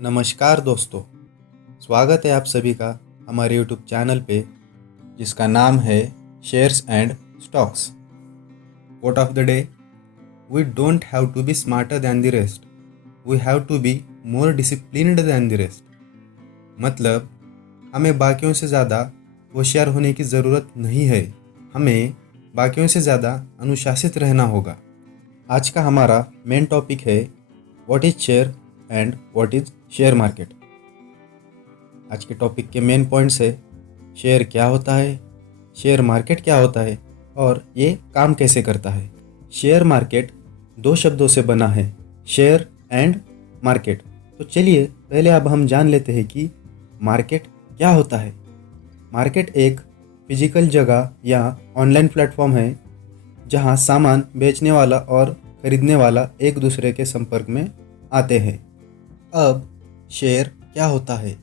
नमस्कार दोस्तों, स्वागत है आप सभी का हमारे YouTube चैनल पे जिसका नाम है shares and stocks. Quote of the day, we don't have to be smarter than the rest, we have to be more disciplined than the rest. मतलब हमें बाकियों से ज़्यादा होशियार होने की ज़रूरत नहीं है, हमें बाकियों से ज़्यादा अनुशासित रहना होगा। आज का हमारा मेन टॉपिक है what is share and what is share market. आज के टॉपिक के मेन पॉइंट्स है शेयर क्या होता है, शेयर मार्केट क्या होता है और ये काम कैसे करता है। शेयर मार्केट दो शब्दों से बना है, शेयर एंड मार्केट। तो चलिए पहले अब हम जान लेते हैं कि मार्केट क्या होता है। मार्केट एक फिजिकल जगह या ऑनलाइन प्लेटफॉर्म है जहां सामान बेचने वाला और खरीदने वाला एक दूसरे के संपर्क में आते हैं। अब शेयर क्या होता है?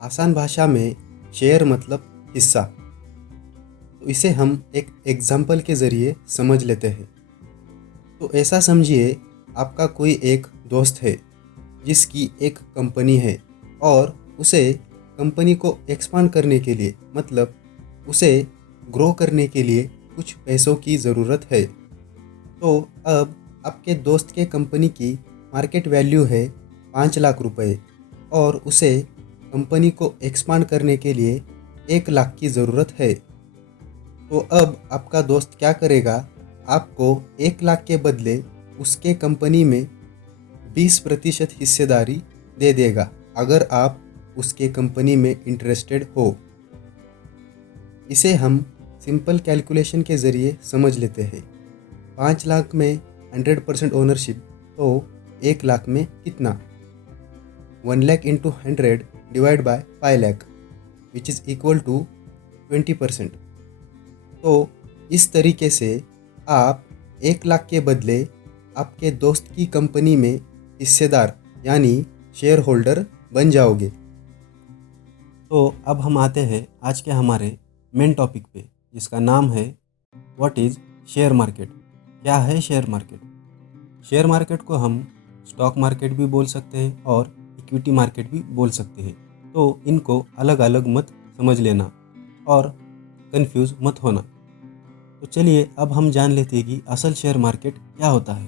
आसान भाषा में शेयर मतलब हिस्सा। तो इसे हम एक एग्जाम्पल के ज़रिए समझ लेते हैं। तो ऐसा समझिए, आपका कोई एक दोस्त है जिसकी एक कंपनी है और उसे कंपनी को एक्सपांड करने के लिए, मतलब उसे ग्रो करने के लिए कुछ पैसों की ज़रूरत है। तो अब आपके दोस्त के कंपनी की मार्केट वैल्यू है 5 लाख रुपए और उसे कंपनी को एक्सपांड करने के लिए 1 लाख की ज़रूरत है। तो अब आपका दोस्त क्या करेगा? आपको 1 लाख के बदले उसके कंपनी में 20% हिस्सेदारी दे देगा अगर आप उसके कंपनी में इंटरेस्टेड हो। इसे हम सिंपल कैलकुलेशन के ज़रिए समझ लेते हैं। 5 लाख में 100% ओनरशिप, तो 1 लाख में कितना? 1 lakh into 100 divide by 5 lakh which is equal to 20%। तो इस तरीके से आप 1 लाख के बदले आपके दोस्त की कंपनी में हिस्सेदार यानी शेयर होल्डर बन जाओगे। तो अब हम आते हैं आज के हमारे मेन टॉपिक पे जिसका नाम है व्हाट इज़ शेयर मार्केट। क्या है शेयर मार्केट? शेयर मार्केट को हम स्टॉक मार्केट भी बोल सकते हैं और इक्विटी मार्केट भी बोल सकते हैं। तो इनको अलग अलग मत समझ लेना और कंफ्यूज मत होना। तो चलिए अब हम जान लेते हैं कि असल शेयर मार्केट क्या होता है।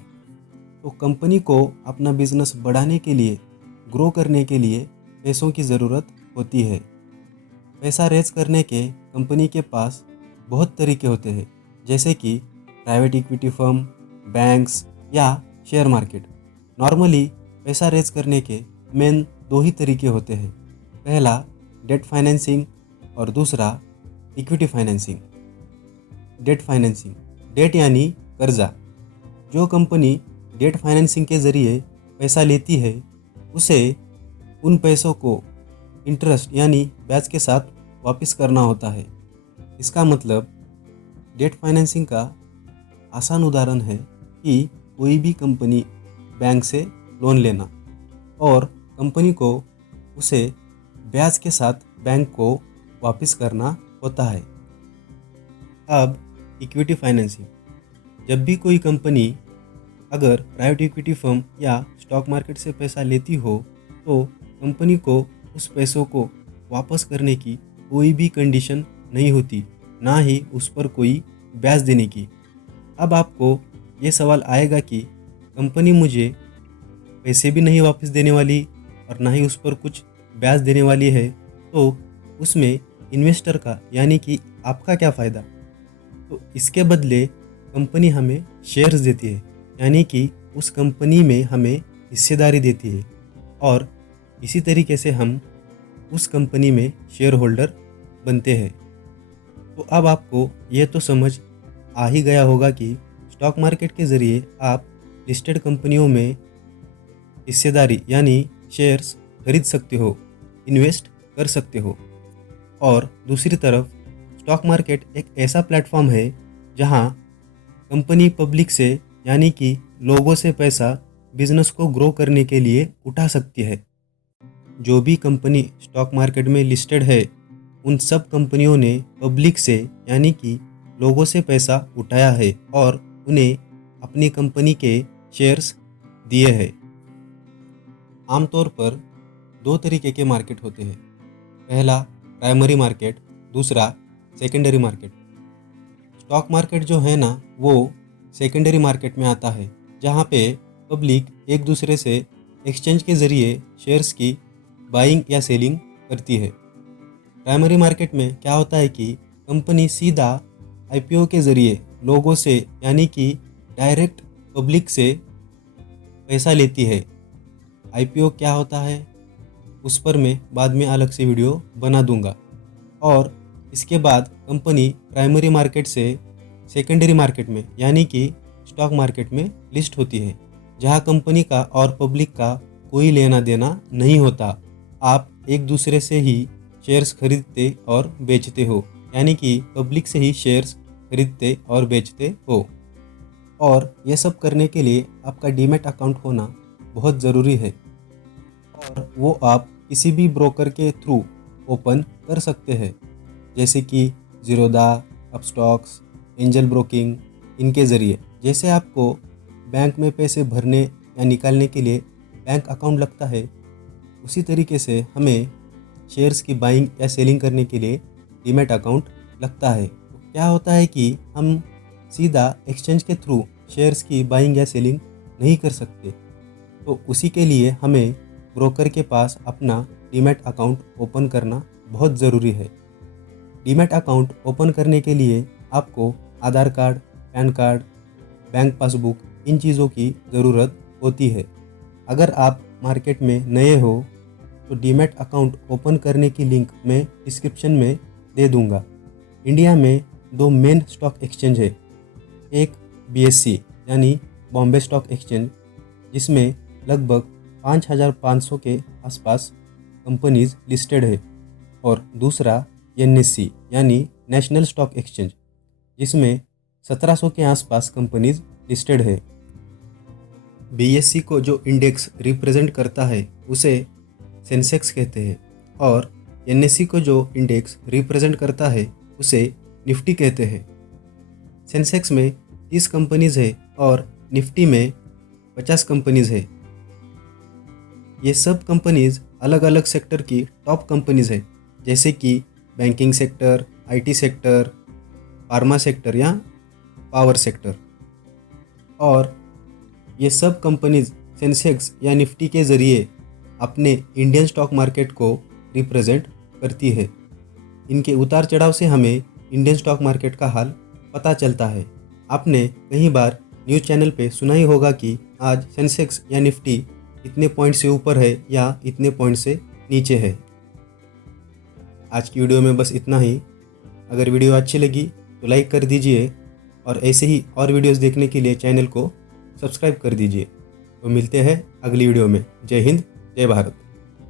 तो कंपनी को अपना बिजनेस बढ़ाने के लिए, ग्रो करने के लिए पैसों की ज़रूरत होती है। पैसा रेज करने के कंपनी के पास बहुत तरीके होते हैं, जैसे कि प्राइवेट इक्विटी फर्म, बैंक्स या शेयर मार्केट। नॉर्मली पैसा रेज करने के मेन 2 ही तरीके होते हैं। पहला डेट फाइनेंसिंग और दूसरा equity financing. Debt financing, debt यानी कर्जा। जो कंपनी डेट फाइनेंसिंग के ज़रिए पैसा लेती है उसे उन पैसों को इंटरेस्ट यानी ब्याज के साथ वापस करना होता है। इसका मतलब डेट फाइनेंसिंग का आसान उदाहरण है कि कोई भी कंपनी बैंक से लोन लेना और कंपनी को उसे ब्याज के साथ बैंक को वापस करना होता है। अब इक्विटी फाइनेंसिंग, जब भी कोई कंपनी अगर प्राइवेट इक्विटी फर्म या स्टॉक मार्केट से पैसा लेती हो तो कंपनी को उस पैसों को वापस करने की कोई भी कंडीशन नहीं होती, ना ही उस पर कोई ब्याज देने की। अब आपको ये सवाल आएगा कि कंपनी मुझे पैसे भी नहीं वापस देने वाली और ना ही उस पर कुछ ब्याज देने वाली है, तो उसमें इन्वेस्टर का यानी कि आपका क्या फ़ायदा? तो इसके बदले कंपनी हमें शेयर्स देती है, यानी कि उस कंपनी में हमें हिस्सेदारी देती है और इसी तरीके से हम उस कंपनी में शेयर होल्डर बनते हैं। तो अब आपको ये तो समझ आ ही गया होगा कि स्टॉक मार्केट के ज़रिए आप लिस्टेड कंपनियों में हिस्सेदारी यानी शेयर्स खरीद सकते हो, इन्वेस्ट कर सकते हो। और दूसरी तरफ स्टॉक मार्केट एक ऐसा प्लेटफॉर्म है जहां कंपनी पब्लिक से यानी कि लोगों से पैसा बिजनेस को ग्रो करने के लिए उठा सकती है। जो भी कंपनी स्टॉक मार्केट में लिस्टेड है उन सब कंपनियों ने पब्लिक से यानी कि लोगों से पैसा उठाया है और उन्हें अपनी कंपनी के शेयर्स दिए हैं। आमतौर पर दो तरीके के मार्केट होते हैं। पहला प्राइमरी मार्केट, दूसरा सेकेंडरी मार्केट। स्टॉक मार्केट जो है ना वो सेकेंडरी मार्केट में आता है, जहाँ पे पब्लिक एक दूसरे से एक्सचेंज के ज़रिए शेयर्स की बाइंग या सेलिंग करती है। प्राइमरी मार्केट में क्या होता है कि कंपनी सीधा आईपीओ के ज़रिए लोगों से यानी कि डायरेक्ट पब्लिक से पैसा लेती है। आईपीओ क्या होता है उस पर मैं बाद में अलग से वीडियो बना दूंगा। और इसके बाद कंपनी प्राइमरी मार्केट से सेकेंडरी मार्केट में यानी कि स्टॉक मार्केट में लिस्ट होती है, जहां कंपनी का और पब्लिक का कोई लेना देना नहीं होता। आप एक दूसरे से ही शेयर्स खरीदते और बेचते हो, यानी कि पब्लिक से ही शेयर्स खरीदते और बेचते हो। और ये सब करने के लिए आपका डीमैट अकाउंट होना बहुत ज़रूरी है, और वो आप किसी भी ब्रोकर के थ्रू ओपन कर सकते हैं, जैसे कि ज़ीरोधा, अपस्टॉक्स, एंजल ब्रोकिंग, इनके ज़रिए। जैसे आपको बैंक में पैसे भरने या निकालने के लिए बैंक अकाउंट लगता है, उसी तरीके से हमें शेयर्स की बाइंग या सेलिंग करने के लिए डीमैट अकाउंट लगता है। तो क्या होता है कि हम सीधा एक्सचेंज के थ्रू शेयर्स की बाइंग या सेलिंग नहीं कर सकते, तो उसी के लिए हमें ब्रोकर के पास अपना डीमैट अकाउंट ओपन करना बहुत ज़रूरी है। डीमैट अकाउंट ओपन करने के लिए आपको Aadhaar card, PAN card, bank passbook, इन चीज़ों की ज़रूरत होती है। अगर आप मार्केट में नए हो तो डीमैट अकाउंट ओपन करने की लिंक मैं डिस्क्रिप्शन में दे दूंगा। इंडिया में दो मेन स्टॉक एक्सचेंज है, एक बीएससी यानी बॉम्बे स्टॉक एक्सचेंज, जिसमें लगभग 5500 के आसपास कंपनीज लिस्टेड है, और दूसरा एनएससी यानी नेशनल स्टॉक एक्सचेंज, जिसमें 1700 के आसपास कंपनीज लिस्टेड है। बीएससी को जो इंडेक्स रिप्रेजेंट करता है उसे सेंसेक्स कहते हैं, और एनएससी को जो इंडेक्स रिप्रेजेंट करता है उसे निफ्टी कहते हैं। सेंसेक्स में 30 कंपनीज है और निफ्टी में 50 कंपनीज है। ये सब कंपनीज अलग अलग सेक्टर की टॉप कंपनीज है, जैसे कि banking sector, IT sector, pharma sector या पावर सेक्टर। और ये सब कंपनीज सेंसेक्स या निफ्टी के ज़रिए अपने इंडियन स्टॉक मार्केट को रिप्रेजेंट करती है। इनके उतार चढ़ाव से हमें इंडियन स्टॉक मार्केट का हाल पता चलता है। आपने कई बार न्यूज़ चैनल पे सुना ही होगा कि आज सेंसेक्स या निफ्टी इतने पॉइंट से ऊपर है या इतने पॉइंट से नीचे है। आज की वीडियो में बस इतना ही। अगर वीडियो अच्छी लगी तो लाइक कर दीजिए, और ऐसे ही और वीडियोस देखने के लिए चैनल को सब्सक्राइब कर दीजिए। तो मिलते हैं अगली वीडियो में। जय हिंद, जय भारत।